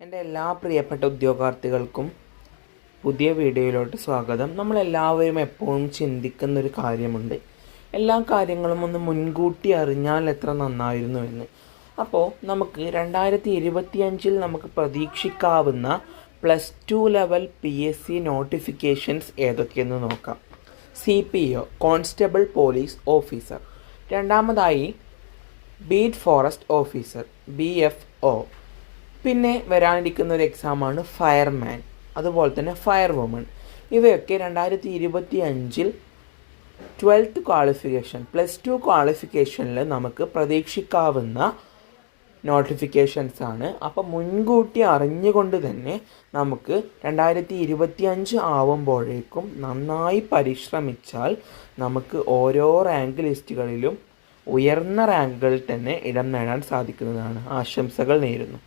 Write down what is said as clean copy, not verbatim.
എൻ്റെ എല്ലാ പ്രിയപ്പെട്ട ഉദ്യോഗാർത്ഥികൾക്കും പുതിയ വീഡിയോയിലോട്ട് സ്വാഗതം. നമ്മളെല്ലാവരും എപ്പോഴും ചിന്തിക്കുന്നൊരു കാര്യമുണ്ട്, എല്ലാ കാര്യങ്ങളും ഒന്ന് മുൻകൂട്ടി അറിഞ്ഞാൽ എത്ര നന്നായിരുന്നു എന്ന്. അപ്പോൾ നമുക്ക് 2025 നമുക്ക് പ്രതീക്ഷിക്കാവുന്ന +2 ലെവൽ PSC നോട്ടിഫിക്കേഷൻസ് ഏതൊക്കെയെന്ന് നോക്കാം. CPO കോൺസ്റ്റബിൾ പോലീസ് ഓഫീസർ, രണ്ടാമതായി ബീറ്റ് ഫോറസ്റ്റ് ഓഫീസർ BFO, പിന്നെ വരാനിരിക്കുന്ന ഒരു എക്സാമാണ് ഫയർമാൻ, അതുപോലെ തന്നെ ഫയർ വുമൺ. ഇവയൊക്കെ 2025 12th ക്വാളിഫിക്കേഷൻ +2 ക്വാളിഫിക്കേഷനിൽ നമുക്ക് പ്രതീക്ഷിക്കാവുന്ന നോട്ടിഫിക്കേഷൻസ് ആണ്. അപ്പോൾ മുൻകൂട്ടി അറിഞ്ഞുകൊണ്ട് തന്നെ നമുക്ക് 2025 ആവുമ്പോഴേക്കും നന്നായി പരിശ്രമിച്ചാൽ നമുക്ക് ഓരോ റാങ്ക് ലിസ്റ്റുകളിലും ഉയർന്ന റാങ്കുകളിൽ തന്നെ ഇടം നേടാൻ സാധിക്കുന്നതാണ്. ആശംസകൾ നേരുന്നു.